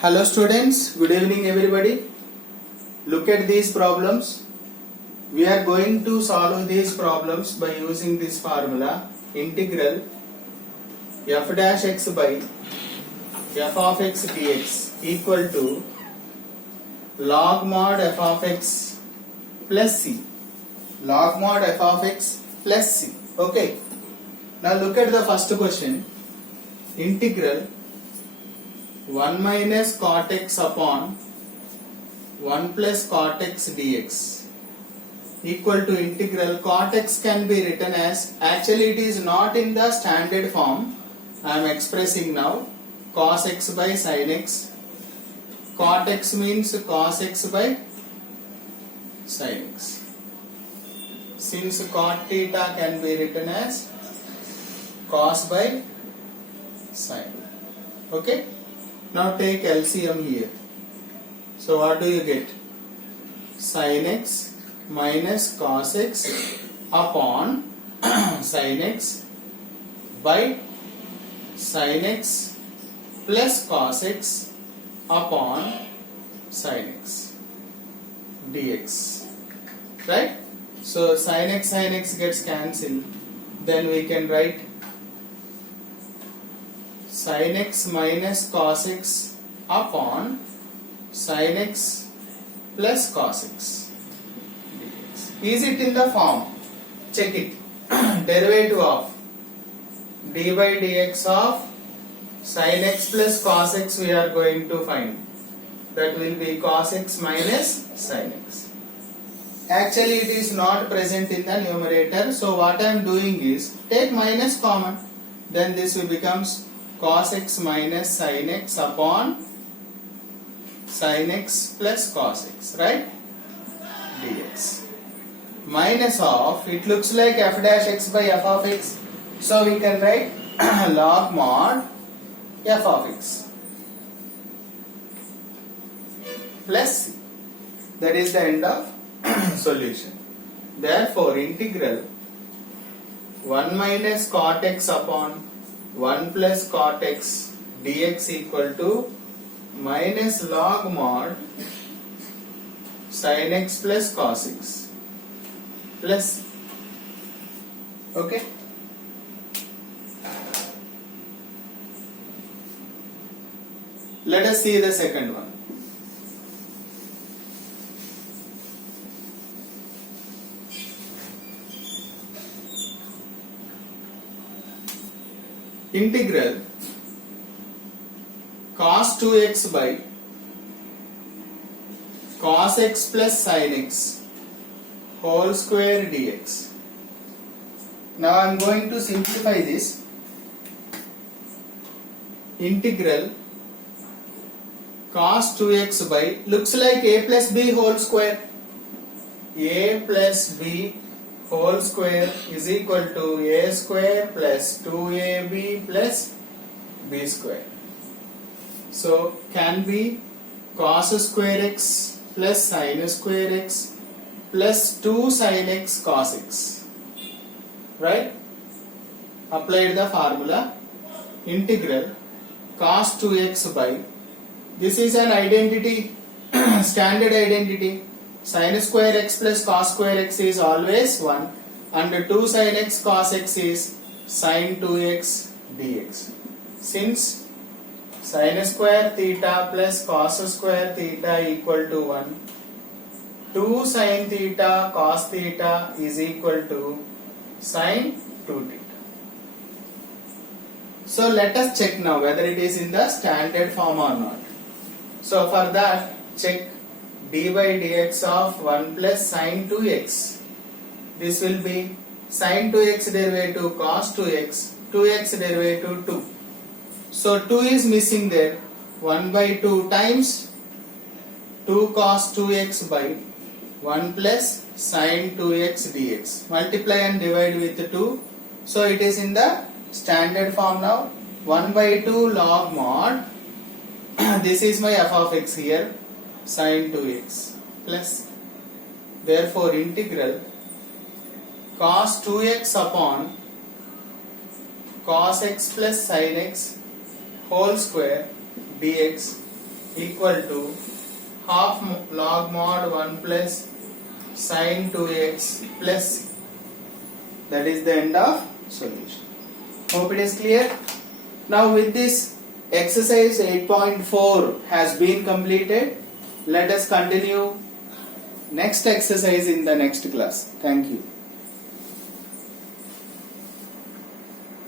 Hello students, good evening everybody. Look at these problems. We are going to solve these problems by using this formula, integral f dash x by f of x dx equal to log mod f of x plus c. Log mod f of x plus c. Okay. Now look at the first question. Integral 1 minus cot x upon 1 plus cot x dx equal to integral cot x can be written as, actually it is not in the standard form. I am expressing now cos x by sin x. Cot x means cos x by sin x. Since cot theta can be written as cos by sin. Okay. Now take LCM here. So what do you get? Sin x minus cos x upon sin x by sin x plus cos x upon sin x dx. Right? So sin x gets cancelled. Then we can write sin x minus cos x upon sin x plus cos x dx. Is it in the form? Check it. Derivative of d by dx of sin x plus cos x we are going to find. That will be cos x minus sin x. Actually it is not present in the numerator. So what I am doing is take minus common. Then this will becomes cos x minus sin x upon sin x plus cos x, right? Dx. Minus of, it looks like f dash x by f of x. So we can write log mod f of x plus c. That is the end of solution. Therefore, integral 1 minus cot x upon 1 plus cot x dx equal to minus log mod sin x plus cos x plus. Okay. Let us see the second one. Integral cos 2x by cos x plus sin x whole square dx. Now I am going to simplify this. Integral cos 2x by, looks like a plus b whole square. A plus b whole square is equal to a square plus 2ab plus b square. So can be cos square x plus sin square x plus 2 sin x cos x. Right? Applied the formula. Integral cos 2x by, this is an identity, standard identity. Sin square x plus cos square x is always 1 and 2 sin x cos x is sin 2x dx. Since sin square theta plus cos square theta equal to 1, 2 sin theta cos theta is equal to sin 2 theta. So let us check now whether it is in the standard form or not. So for that, check d by dx of 1 plus sin 2x. This will be sin 2x derivative cos 2x, 2x derivative 2. So 2 is missing there. 1 by 2 times 2 cos 2x by 1 plus sin 2x dx. Multiply and divide with 2. So it is in the standard form now. 1 by 2 log mod. This is my f of x here. Sin 2x plus, therefore integral cos 2x upon cos x plus sin x whole square dx equal to half log mod 1 plus sin 2x plus c. That is the end of solution. Hope it is clear. Now with this exercise 8.4 has been completed. Let us continue next exercise in the next class. Thank you.